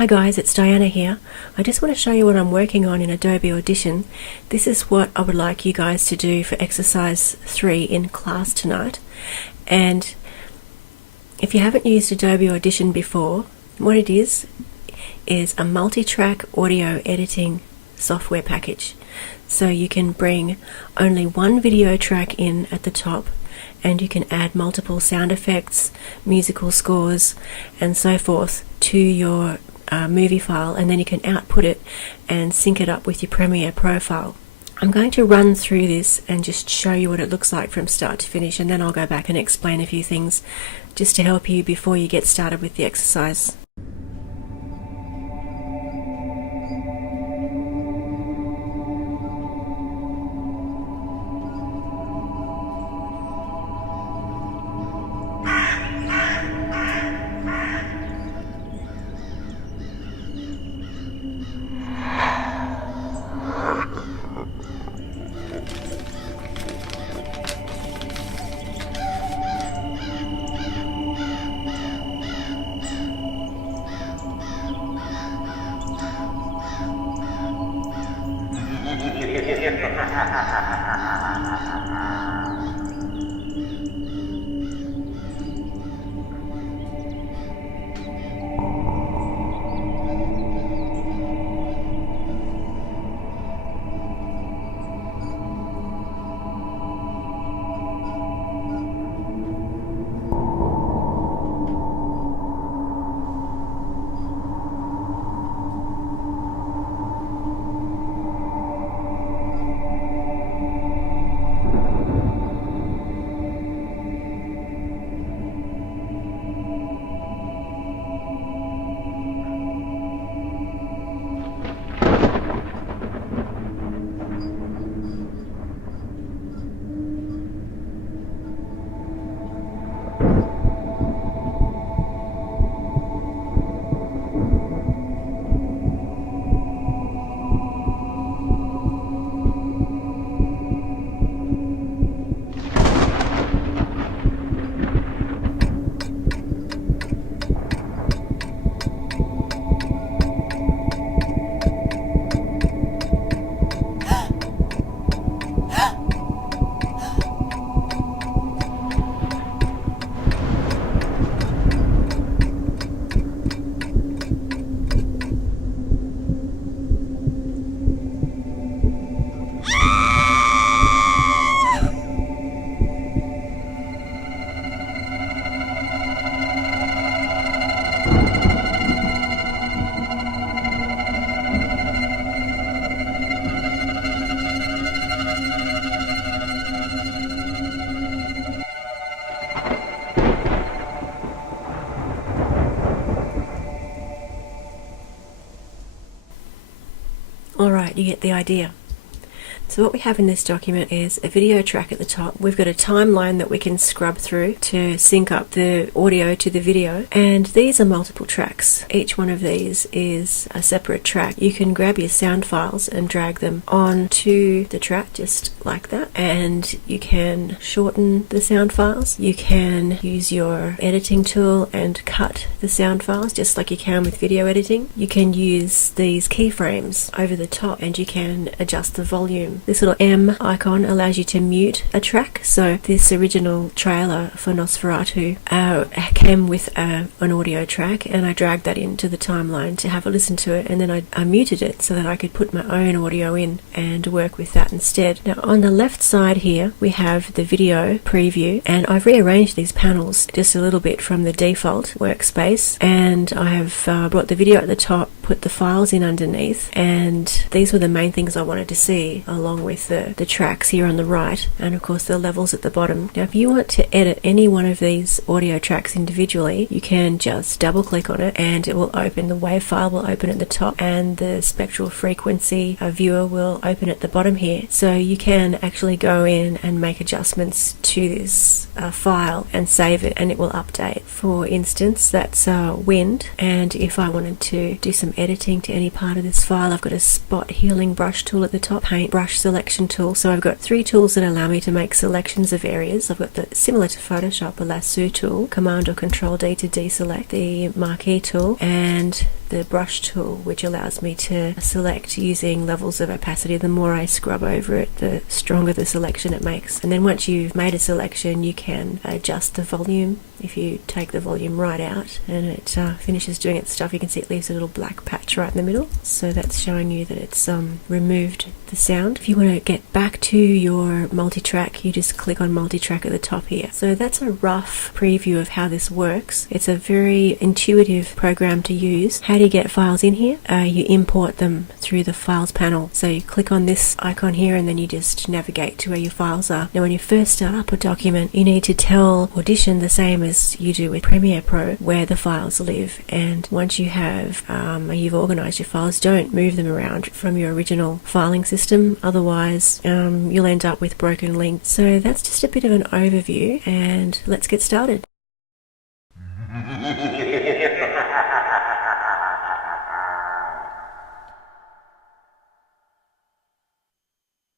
Hi guys, it's Diana here. I just want to show you what I'm working on in Adobe Audition. This is what I would like you guys to do for exercise 3 in class tonight. And if you haven't used Adobe Audition before, what it is a multi-track audio editing software package. So you can bring only one video track in at the top, and you can add multiple sound effects, musical scores, and so forth to your movie file, and then you can output it and sync it up with your Premiere profile. I'm going to run through this and just show you what it looks like from start to finish, and then I'll go back and explain a few things just to help you before you get started with the exercise. Alright, you get the idea. So what we have in this document is a video track at the top. We've got a timeline that we can scrub through to sync up the audio to the video, and these are multiple tracks. Each one of these is a separate track. You can grab your sound files and drag them onto the track just like that, and you can shorten the sound files. You can use your editing tool and cut the sound files just like you can with video editing. You can use these keyframes over the top, and you can adjust the volume. This little M icon allows you to mute a track. So this original trailer for NOSFERATU came with an audio track, and I dragged that into the timeline to have a listen to it, and then I muted it so that I could put my own audio in and work with that instead. Now on the left side here we have the video preview, and I've rearranged these panels just a little bit from the default workspace, and I have brought the video at the top, put the files in underneath, and these were the main things I wanted to see along with the tracks here on the right, and of course the levels at the bottom. Now if you want to edit any one of these audio tracks individually, you can just double click on it and it will open. The WAV file will open at the top, and the spectral frequency viewer will open at the bottom here. So you can actually go in and make adjustments to this file and save it, and it will update. For instance, that's wind, and if I wanted to do some editing to any part of this file, I've got a spot healing brush tool at the top, paint brush selection tool. So I've got 3 tools that allow me to make selections of areas. I've got the, similar to Photoshop, a lasso tool, Command or Control D to deselect, the marquee tool, and the brush tool, which allows me to select using levels of opacity. The more I scrub over it, the stronger the selection it makes. And then once you've made a selection, you can adjust the volume. If you take the volume right out and it finishes doing its stuff, you can see it leaves a little black patch right in the middle. So that's showing you that it's removed the sound. If you want to get back to your multi-track, you just click on multi-track at the top here. So that's a rough preview of how this works. It's a very intuitive program to use. How do you get files in here? You import them through the Files panel. So you click on this icon here and then you just navigate to where your files are. Now when you first start up a document, you need to tell Audition the same as you do with Premiere Pro where the files live, and once you have you've organized your files, don't move them around from your original filing system, otherwise you'll end up with broken links. So that's just a bit of an overview, and let's get started.